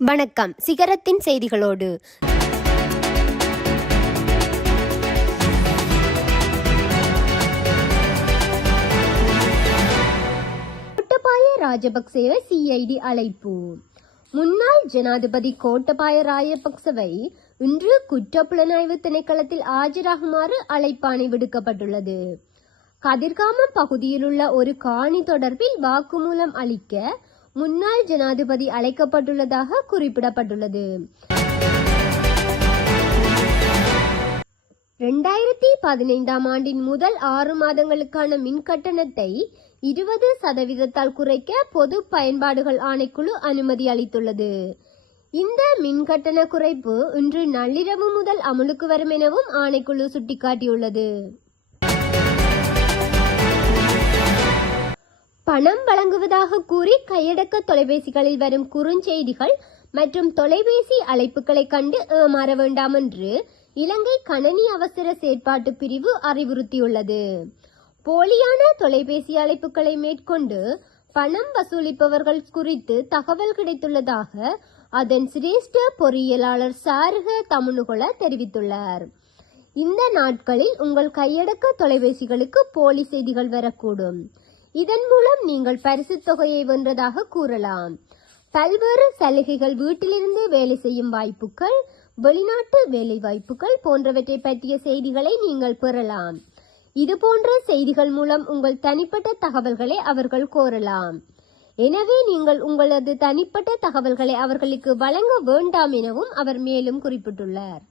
வணக்கம். சிகரத்தின் செய்திகளோடு. கோட்டபாய ராஜபக்சேவை சிஐடி அழைப்பு. முன்னாள் ஜனாதிபதி கோட்டபாய ராஜபக்சவை இன்று குற்றப்புலனாய்வு திணைக்களத்தில் ஆஜராகுமாறு அழைப்பாணை விடுக்கப்பட்டுள்ளது. கதிர்காமம் பகுதியில் உள்ள ஒரு காணி தொடர்பில் வாக்குமூலம் அளிக்க முன்னாள் ஜனாதிபதி அழைக்கப்பட்டுள்ளதாக குறிப்பிடப்பட்டுள்ளது. ரெண்டாயிரத்தி பதினைந்தாம் ஆண்டின் முதல் ஆறு மாதங்களுக்கான மின் கட்டணத்தை இருபது சதவீதத்தால் குறைக்க பொது பயன்பாடுகள் ஆணைக்குழு அனுமதி அளித்துள்ளது. இந்த மின் கட்டண குறைப்பு இன்று நள்ளிரவு முதல் அமலுக்கு வரும் எனவும் ஆணைக்குழு சுட்டிக்காட்டியுள்ளது. பணம் வழங்குவதாக கூறி கையடக்க தொலைபேசிகளில் வரும் குறுஞ்செய்திகள் மற்றும் தொலைபேசி அழைப்புகளை கண்டு ஏமாற வேண்டாம் என்று இலங்கை கணனி அவசர செயற்பாட்டு பிரிவு அறிவுறுத்தியுள்ளது. போலியான தொலைபேசி அழைப்புகளை மேற்கொண்டு பணம் வசூலிப்பவர்கள் குறித்து தகவல் கிடைத்துள்ளதாக அதன் சிரேஷ்ட பொறியியலாளர் சாருக தமுனுகொல தெரிவித்துள்ளார். இந்த நாட்களில் உங்கள் கையடக்க தொலைபேசிகளுக்கு போலி செய்திகள் வரக்கூடும். இதன் மூலம் நீங்கள் பரிசு தொகையை வென்றதாக கூறலாம். பல்வேறு சலுகைகள் வீட்டிலிருந்தே வேலை செய்யும் வாய்ப்புகள் வெளிநாட்டு வேலை வாய்ப்புகள் போன்றவற்றை பற்றிய செய்திகளை நீங்கள் பெறலாம். இது போன்ற செய்திகள் மூலம் உங்கள் தனிப்பட்ட தகவல்களை அவர்கள் கோரலாம். எனவே நீங்கள் உங்களது தனிப்பட்ட தகவல்களை அவர்களுக்கு வழங்க வேண்டாம் எனவும் அவர் மேலும் குறிப்பிட்டுள்ளார்.